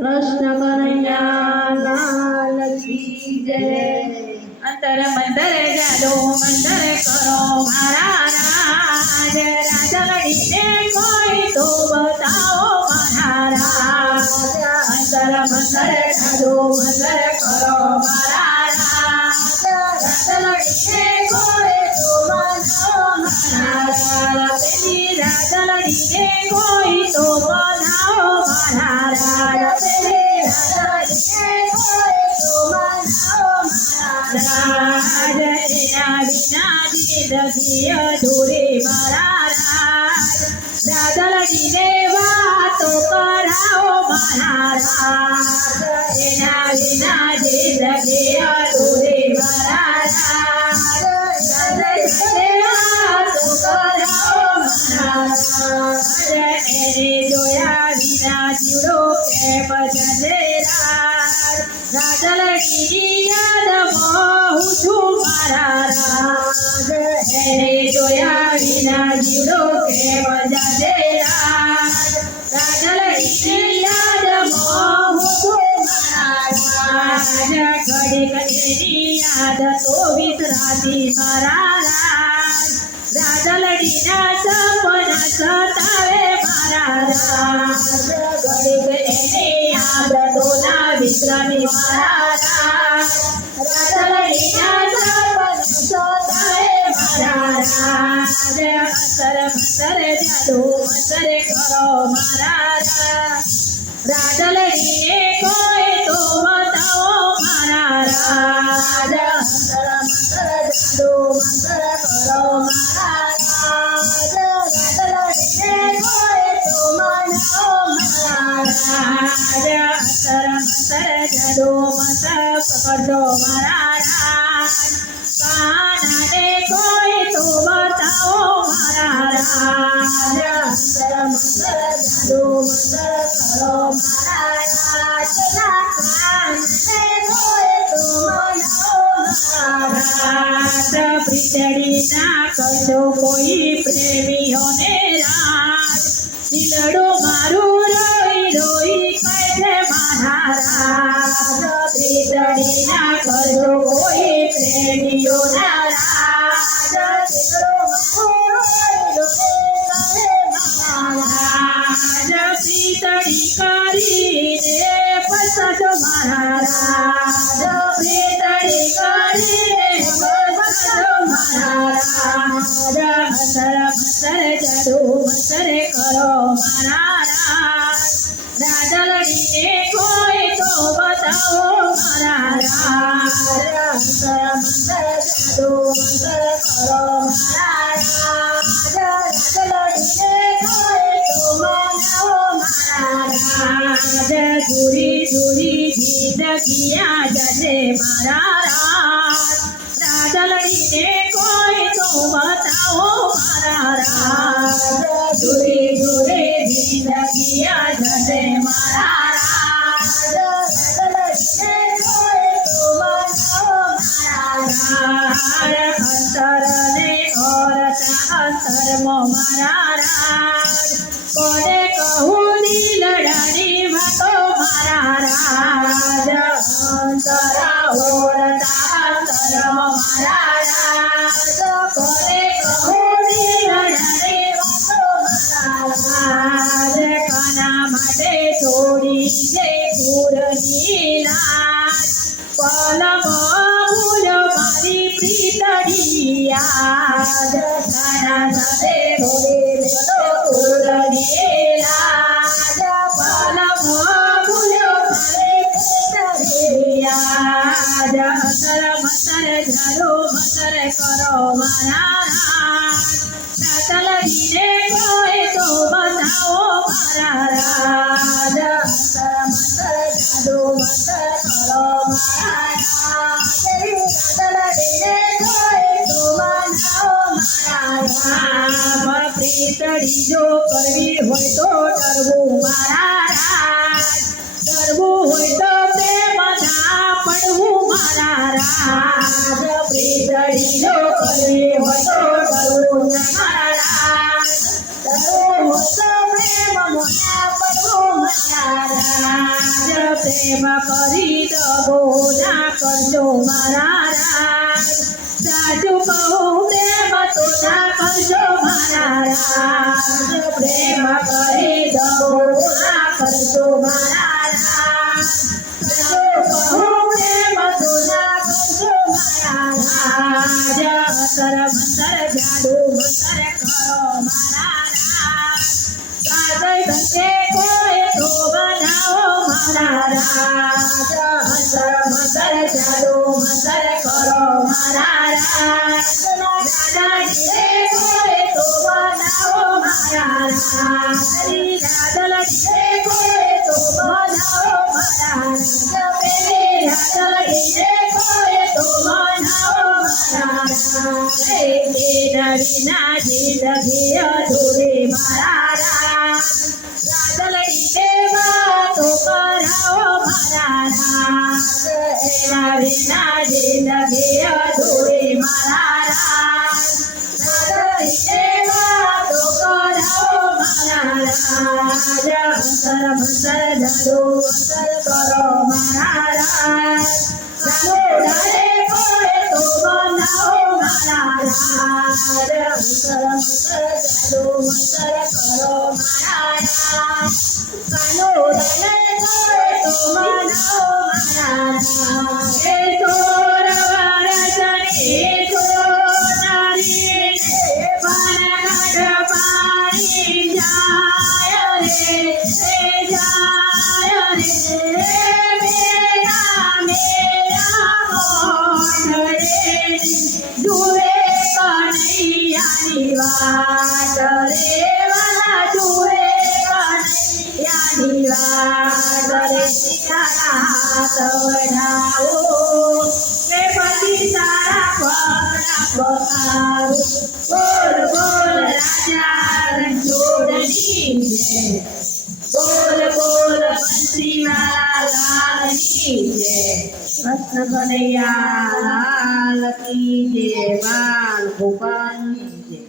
कृष्ण कन्हैया लाल की जय। अंतर मंतर जादू मंतर करो मारा राज, राजा लड़ीने कोई तो बताओ महाराज। अंतर मंतर जादू मंतर करो मारा राज, राजा लड़ीने कोई तो बताओ महाराज। तेरी राजा लड़ीने कोई तो बताओ महाराज। जिंदगी अधूरी महाराज, राजा लड़ीने वातो कराओ महाराज। एना बिना जिंदगी अधूरी महाराज, राजा लड़ीने वातो कराओ महाराज। एने जोया बिना जीवड़ो के बजने राज, राजा लड़ीनी याद बहु छू महाराज। एने जोया बिना जीवड़ो के बजने राज, राजा लड़ीनी याद बहु छू महाराज। घड़ी कटेरी याद तो विसराती महाराज, राजा लड़ीना सपना सतावे महाराज। घड़ी कटेरी याद तो ना विसराती महाराज, राजा लड़ीना सपना सतावे महाराज। अंतर मंतर जादू मंतर करो महाराज, राजा लड़ीने कोई तो बताओ महाराज। अंतर मंतर जादू मंतर करो महाराज, राजा लड़ीने कोई तो बताओ महाराज। अंतर मंतर जादू मंतर पकड़ो महाराज, काना ने कोई तो बताओ महाराज। अंतर मंतर जादू मंतर करो महाराज, काना ने कोई तो बताओ महाराज। प्रीतड़ी ना करजो कोई प्रेमीओने राज, दिलड़ो मारू रोई रोई कहते महाराज। प्रीतड़ी ना करजो कोई प्रेमीओना राज, दिलड़ो मारू रोई रोई कहते महाराज। प्रीतड़ी કરીને પસજો महाराज, प्रीतड़ी કરીને પસજો महाराज। અંતર મંતર જાદુ મંતર કરો महाराज, राजा लड़ीने कोई तो बताओ महाराज। अंतर मंतर जादू मंतर करो महाराज, राजा लड़ीने कोई तो बताओ महाराज। दूरी दूरी जिंदगिया जजे महाराज, राजा लड़ीने कोई तो बताओ महाराज। दूरी दूरी जिंदगिया जजे महाराज, राजा लड़ीने कोई तो बताओ महाराज। अंतर ने औरता अंतर मो महाराज, कोने कहूँ दिलड़ानी भातो महाराज। अंतरा औरता अंतर मो महाराज, कोने कहूँ दिलड़ानी भातो महाराज। काना माटे छोड़ी जे पूरनी लाज, पलमो भूलो मारी प्रीतड़ी याद। काना साथे भोरे भेटो पूरनी लाज, पलमो भूलो मारी प्रीतड़ी याद। अंतर मंतर जादू मंतर करो महाराज, राजा लड़ीने कोई तो बताओ महाराज। अंतर मंतर जादू मंतर करो महाराज, राजा लड़ीने कोई तो बताओ महाराज। પ્રેમ કરી દગો ના કરજો મારા રાજ સાચું કહું પ્રેમ તો ના કરજો મારા રાજ પ્રેમ કરી દગો ના કરજો મારા રાજ સાચું કહું પ્રેમ તો ના કરજો મારા રાજ અસર મંતર જાડુ મંતર કરો મારા રાજ કાદય ધંધે કોઈ તો બનાવો મારા રાજ અંતર મંતર જાડુ મંતર કરો મારા રાજ રાધાજીએ કોઈ તો બનાવો મારા રાજ રાધલજીએ કોઈ તો બનાવો મારા રાજ રાધલજીએ કોઈ તો બનાવો મારા રાજ તેના વિના જિંદગી અધૂરી મારા રાજ રાધલડી દેવા તો કરાવો મારા રાજ એના વિના જિંદગી અધૂરી મારા રાજ રાધલડી દેવા તો કરાવો મારા રાજ અંતર મંતર જાદુ મંતર કરો મારા રાજ રામોડાએ કોઈ તો બનાવો મારા રાજ અંતર મંતર જાદુ મંતર કરો મારા રાજ કાનોડાએ કોઈ તો બનાવો મારા રાજ એ તો રવારજને તો નારી વનગઢ પાણી જાય રે જાય રે મેરા મોઢડે જુએ કનૈયાની વાત રે વાલા જુએ કનૈયાની વાત રે તારા હાથ વઢાવો કે પછી તારા પગલા પખારો બોલ બોલ રાજા રણછોડની જય બોલ બોલ બંસીવાલા લાલની જય કૃષ્ણ કનૈયા લાલ કી જય બાલ ગોપાલની જય